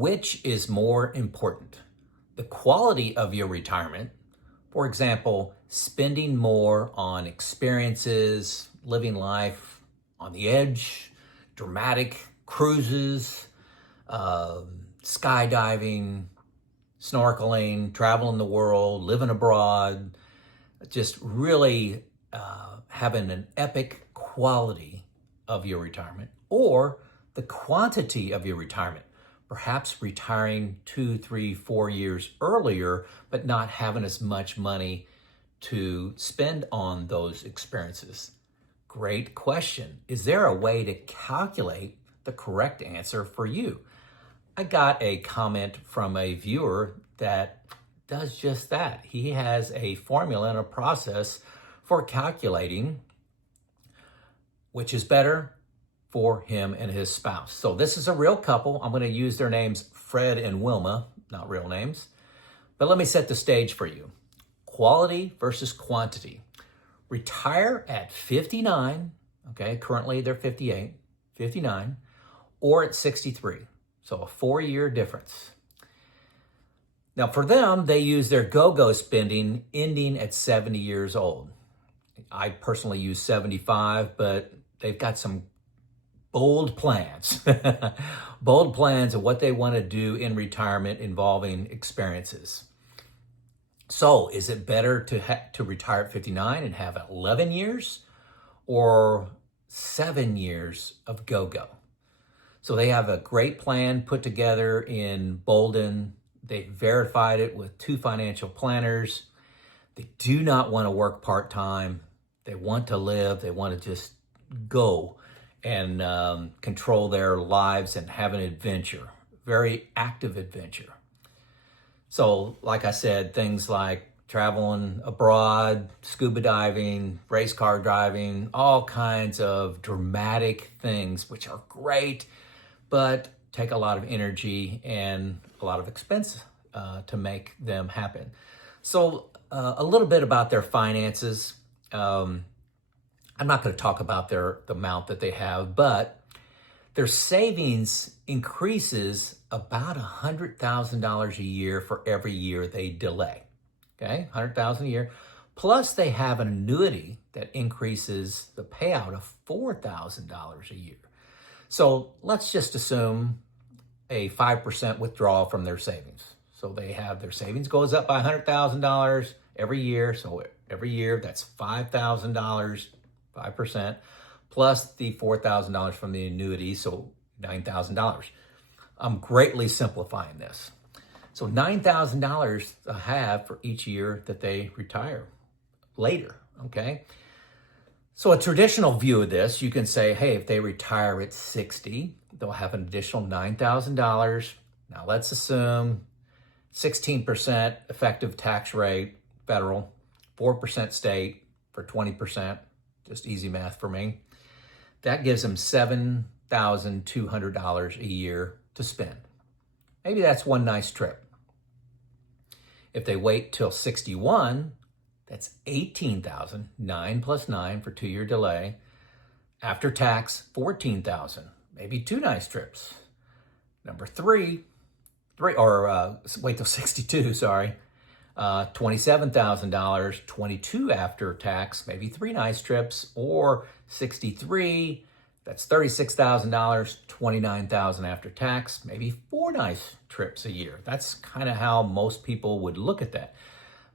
Which is more important? The quality of your retirement, for example, spending more on experiences, living life on the edge, dramatic cruises, skydiving, snorkeling, traveling the world, living abroad, just really having an epic quality of your retirement, or the quantity of your retirement, perhaps retiring 2, 3, 4 years earlier, but not having as much money to spend on those experiences. Great question. Is there a way to calculate the correct answer for you? I got a comment from a viewer that does just that. He has a formula and a process for calculating which is better for him and his spouse. So this is a real couple. I'm going to use their names, Fred and Wilma, not real names. But let me set the stage for you. Quality versus quantity. Retire at 59, okay, currently they're 58, 59, or at 63. So a 4-year difference. Now for them, they use their go-go spending ending at 70 years old. I personally use 75, but they've got some bold plans. Bold plans of what they want to do in retirement involving experiences. So is it better to retire at 59 and have 11 years or 7 years of go-go? So they have a great plan put together in Boldin. They verified it with 2 financial planners. They do not want to work part-time. They want to live. They want to just go and control their lives and have an adventure, very active adventure. So like I said, things like traveling abroad, scuba diving, race car driving, all kinds of dramatic things, which are great, but take a lot of energy and a lot of expense to make them happen. So a little bit about their finances. I'm not going to talk about the amount that they have, but their savings increases about $100,000 a year for every year they delay. Okay, $100,000 a year. Plus they have an annuity that increases the payout of $4,000 a year. So let's just assume a 5% withdrawal from their savings. So they have their savings goes up by $100,000 every year. So every year that's $5,000, 5%, plus the $4,000 from the annuity, so $9,000. I'm greatly simplifying this. So $9,000 to have for each year that they retire later, okay? So a traditional view of this, you can say, hey, if they retire at 60, they'll have an additional $9,000. Now let's assume 16% effective tax rate, federal, 4% state for 20%, just easy math for me. That gives them $7,200 a year to spend. Maybe that's one nice trip. If they wait till 61, that's $18,000, 9 plus 9 for 2-year delay. After tax, $14,000, maybe 2 nice trips. Number three, wait till 62, sorry. $27,000, 22 after tax, maybe 3 nice trips, or 63, that's $36,000, 29,000 after tax, maybe 4 nice trips a year. That's kind of how most people would look at that.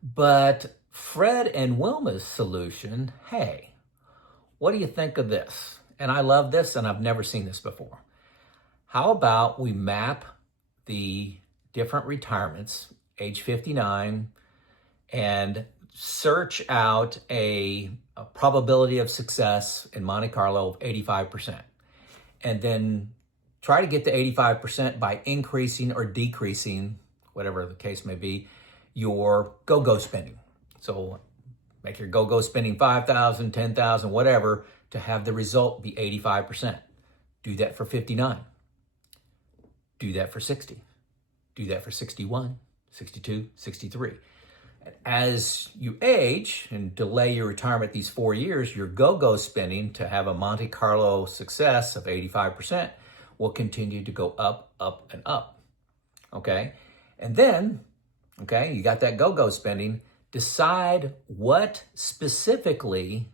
But Fred and Wilma's solution, hey, what do you think of this? And I love this, and I've never seen this before. How about we map the different retirements, age 59, and search out a probability of success in Monte Carlo of 85%. And then try to get to 85% by increasing or decreasing, whatever the case may be, your go-go spending. So make your go-go spending 5,000, 10,000, whatever, to have the result be 85%. Do that for 59. Do that for 60. Do that for 61, 62, 63. As you age and delay your retirement these 4 years, your go-go spending to have a Monte Carlo success of 85% will continue to go up, up, and up. okay? And then, okay, you got that go-go spending. Decide what specifically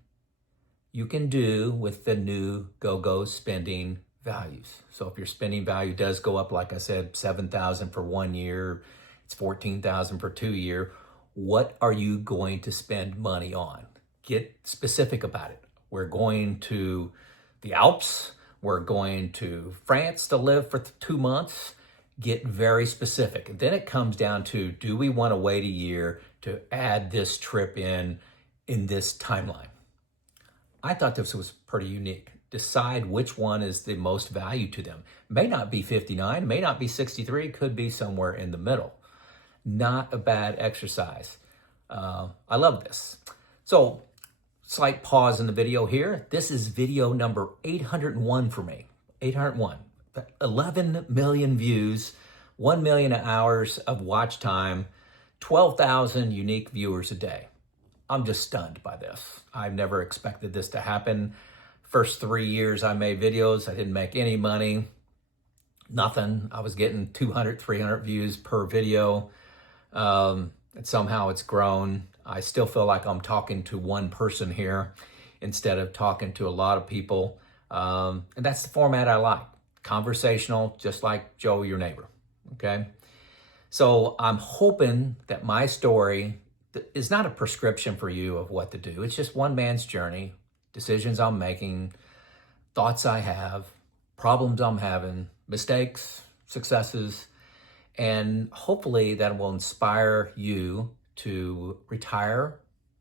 you can do with the new go-go spending values. So if your spending value does go up, like I said, $7,000 for 1 year, it's $14,000 for 2 year, what are you going to spend money on? Get specific about it. We're going to the Alps. We're going to France to live for 2 months. Get very specific. And then it comes down to, do we want to wait a year to add this trip in this timeline? I thought this was pretty unique. Decide which one is the most value to them. May not be 59, may not be 63, could be somewhere in the middle. Not a bad exercise. I love this. So, slight pause in the video here. This is video number 801 for me. 801. 11 million views, 1 million hours of watch time, 12,000 unique viewers a day. I'm just stunned by this. I've never expected this to happen. First 3 years I made videos, I didn't make any money, nothing. I was getting 200, 300 views per video. And somehow it's grown. I still feel like I'm talking to one person here instead of talking to a lot of people. And that's the format I like. Conversational, just like Joe, your neighbor, okay? So I'm hoping that my story is not a prescription for you of what to do. It's just one man's journey, decisions I'm making, thoughts I have, problems I'm having, mistakes, successes, and hopefully that will inspire you to retire,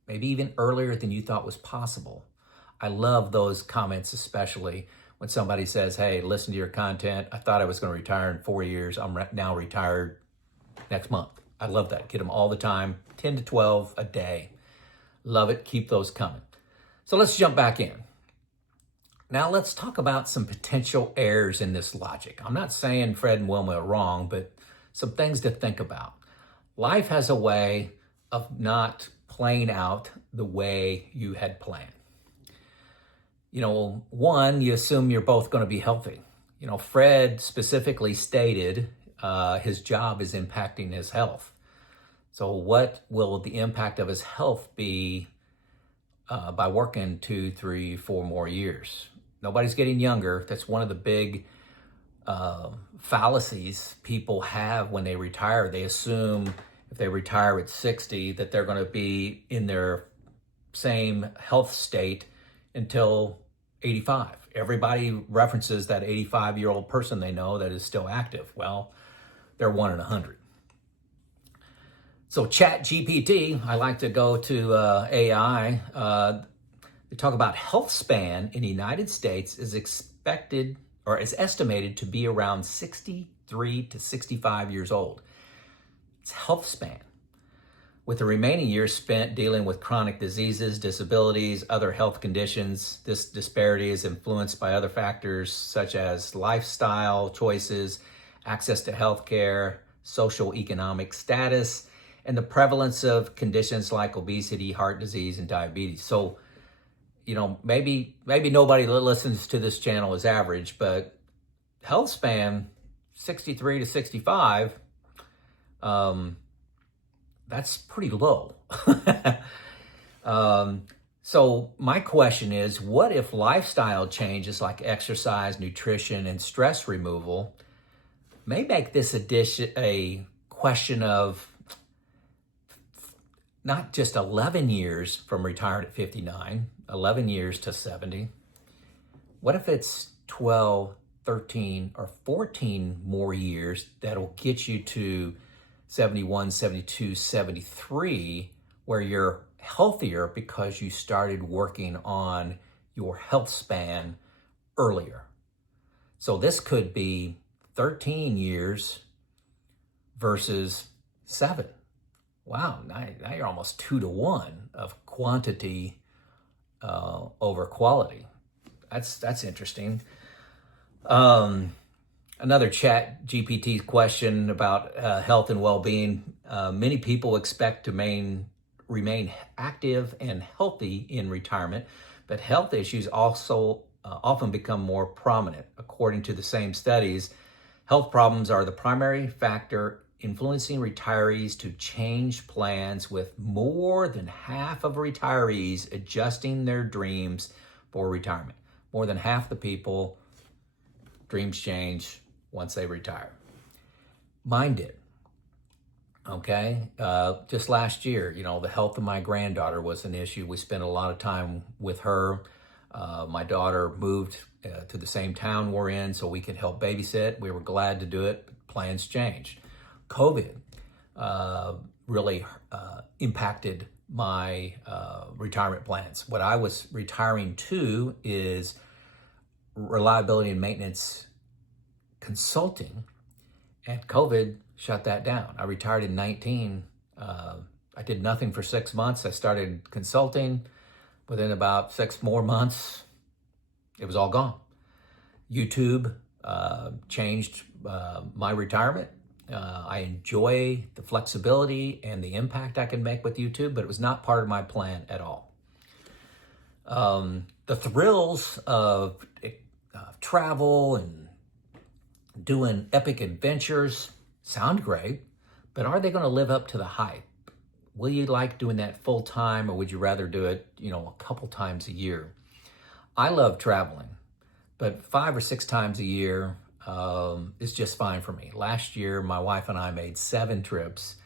maybe even earlier than you thought was possible. I love those comments, especially when somebody says, hey, listen to your content. I thought I was going to retire in 4 years. I'm now retired next month. I love that. Get them all the time, 10 to 12 a day. Love it. Keep those coming. So let's jump back in. Now let's talk about some potential errors in this logic. I'm not saying Fred and Wilma are wrong, but some things to think about. Life has a way of not playing out the way you had planned. You know, one, you assume you're both going to be healthy. You know, Fred specifically stated his job is impacting his health. So what will the impact of his health be by working 2, 3, 4 more years? Nobody's getting younger. That's one of the big fallacies people have when they retire. They assume if they retire at 60 that they're going to be in their same health state until 85. Everybody references that 85-year-old person they know that is still active. Well, they're 1 in 100. So Chat GPT, I like to go to AI. They talk about health span in the United States is expected or is estimated to be around 63 to 65 years old. It's health span, with the remaining years spent dealing with chronic diseases, disabilities, other health conditions. This disparity is influenced by other factors such as lifestyle choices, access to health care, social economic status, and the prevalence of conditions like obesity, heart disease, and diabetes. So, you know, maybe nobody that listens to this channel is average, but health span, 63 to 65, that's pretty low. So my question is, what if lifestyle changes like exercise, nutrition, and stress removal may make this a question of not just 11 years from retired at 59, 11 years to 70. What if it's 12, 13, or 14 more years that'll get you to 71, 72, 73, where you're healthier because you started working on your health span earlier? So this could be 13 years versus 7. Wow, now you're almost 2 to 1 of quantity over quality. That's interesting. Another Chat GPT question about health and well-being. Many people expect to remain active and healthy in retirement, but health issues also often become more prominent. According to the same studies, Health problems are the primary factor influencing retirees to change plans, with more than half of retirees adjusting their dreams for retirement. More than half the people, dreams change once they retire. Mine did. Okay. Just last year, the health of my granddaughter was an issue. We spent a lot of time with her. My daughter moved to the same town we're in so we could help babysit. We were glad to do it, but plans changed. COVID really impacted my retirement plans. What I was retiring to is reliability and maintenance consulting, and COVID shut that down. I retired in 19. I did nothing for 6 months. I started consulting. Within about 6 more months, it was all gone. YouTube changed my retirement. I enjoy the flexibility and the impact I can make with YouTube, but it was not part of my plan at all. The thrills of travel and doing epic adventures sound great, but are they going to live up to the hype? Will you like doing that full time, or would you rather do it, a couple times a year? I love traveling, but 5 or 6 times a year is just fine for me. Last year, my wife and I made 7 trips,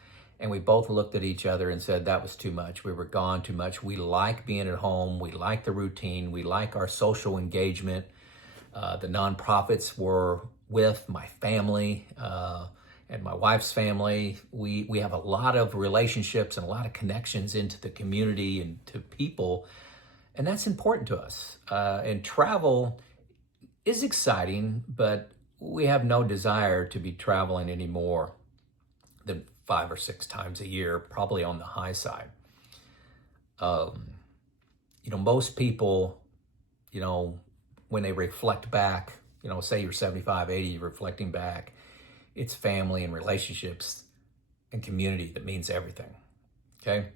and we both looked at each other and said that was too much. We were gone too much. We like being at home. We like the routine. We like our social engagement. The nonprofits we're with, my family, and my wife's family, we have a lot of relationships and a lot of connections into the community and to people, and that's important to us. And travel is exciting, but we have no desire to be traveling any more than 5 or 6 times a year, probably on the high side. Most people, when they reflect back, say you're 75, 80, you're reflecting back, it's family and relationships and community that means everything, okay?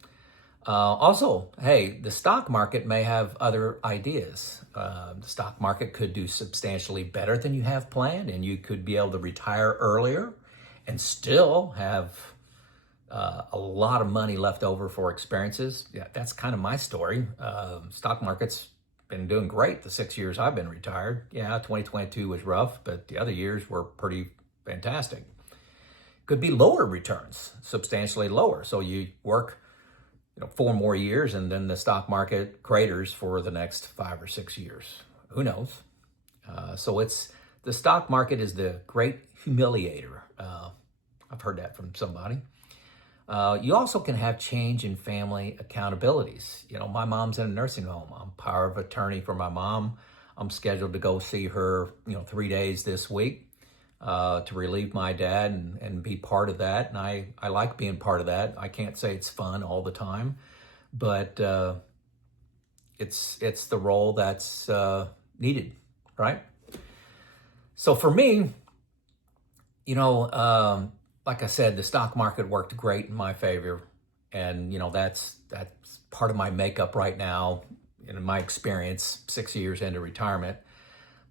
Also, hey, the stock market may have other ideas. The stock market could do substantially better than you have planned, and you could be able to retire earlier and still have a lot of money left over for experiences. Yeah, that's kind of my story. Stock market's been doing great the 6 years I've been retired. Yeah, 2022 was rough, but the other years were pretty fantastic. Could be lower returns, substantially lower. So you work, 4 more years, and then the stock market craters for the next 5 or 6 years. Who knows? So the stock market is the great humiliator. I've heard that from somebody. You also can have change in family accountabilities. My mom's in a nursing home. I'm power of attorney for my mom. I'm scheduled to go see her, 3 days this week to relieve my dad and be part of that. And I like being part of that. I can't say it's fun all the time, but it's the role that's needed, right? So for me, like I said, the stock market worked great in my favor. And, that's part of my makeup right now, in my experience, 6 years into retirement.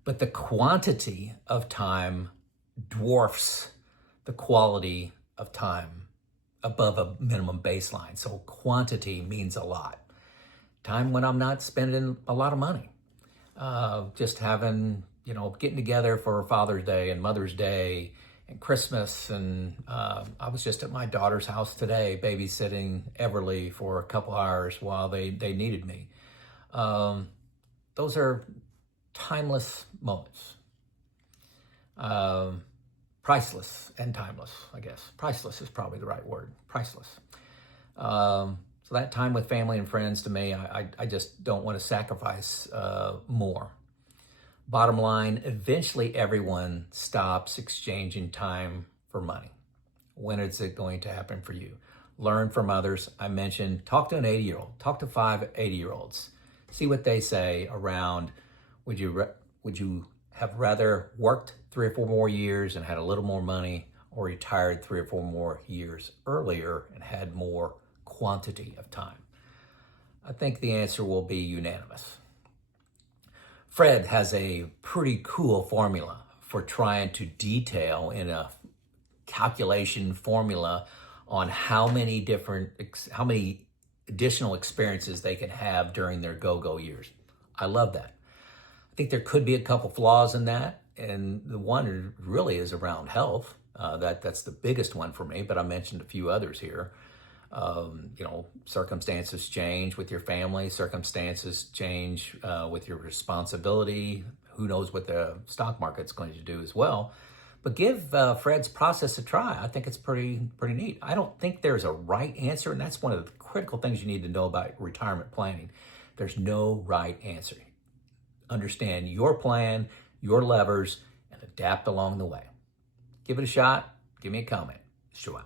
But the quantity of time dwarfs the quality of time above a minimum baseline. So quantity means a lot. Time when I'm not spending a lot of money. Just having, getting together for Father's Day and Mother's Day and Christmas. And I was just at my daughter's house today, babysitting Everly for a couple hours while they needed me. Those are timeless moments. Priceless and timeless, I guess. Priceless is probably the right word. Priceless. So that time with family and friends, to me, I just don't want to sacrifice more. Bottom line, eventually everyone stops exchanging time for money. When is it going to happen for you? Learn from others. I mentioned, talk to an 80-year-old. Talk to 5 80-year-olds. See what they say around, would you have rather worked 3 or 4 more years and had a little more money, or retired 3 or 4 more years earlier and had more quantity of time? I think the answer will be unanimous. Fred has a pretty cool formula for trying to detail in a calculation formula on how many additional experiences they can have during their go-go years. I love that. I think there could be a couple flaws in that, and the one really is around health. That's the biggest one for me, but I mentioned a few others here. Circumstances change with your family, circumstances change with your responsibility. Who knows what the stock market's going to do as well. But give Fred's process a try. I think it's pretty neat. I don't think there's a right answer, and that's one of the critical things you need to know about retirement planning. There's no right answer. Understand your plan, your levers, and adapt along the way. Give it a shot. Give me a comment. Sure.